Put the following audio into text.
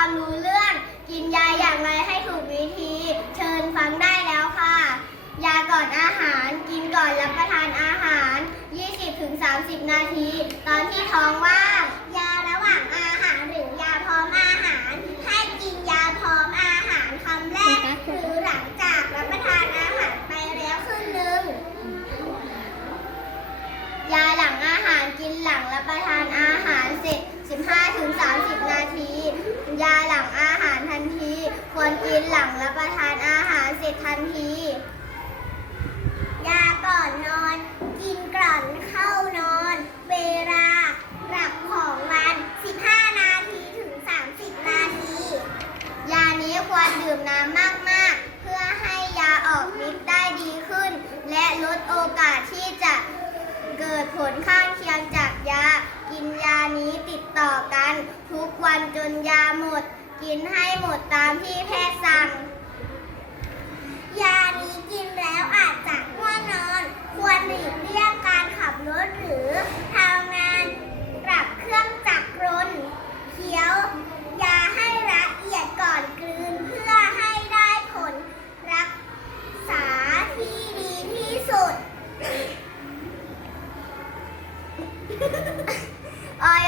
ความรู้เรื่อง กินยาอย่างไรให้ถูกวิธี เชิญฟังได้แล้วค่ะ ยาก่อนอาหาร กินก่อนรับประทานอาหาร 20-30 นาที ตอนที่ท้องว่าง ยาระหว่างอาหารหรือยาพร้อมอาหาร ให้กินยาพร้อมอาหารคำแรกคือหลังจากรับประทานอาหารไปแล้วครึ่งหนึ่งยาหลังอาหารกินหลังรับประทานอาหาร รกินหลังรับประทานอาหารเสร็จทันที ยาก่อนนอน กินก่อนเข้านอน เวลาหลับของวัน 15 นาทีถึง 30 นาที ยานี้ควรดื่มน้ำมาก ๆ เพื่อให้ยาออกฤทธิ์ได้ดีขึ้น และลดโอกาสที่จะเกิดผลข้างเคียงจากยา กินยานี้ติดต่อกัน ทุกวันจนยา กินให้หมดตามที่แพทย์สั่ง ยานี้กินแล้วอาจจะง่วงนอน ควรหลีกเลี่ยงการขับรถหรือทำงานปรับเครื่องจักรกลเคี้ยวยาให้ละเอียดก่อนกลืนเพื่อให้ได้ผลรักษาที่ดีที่สุดออย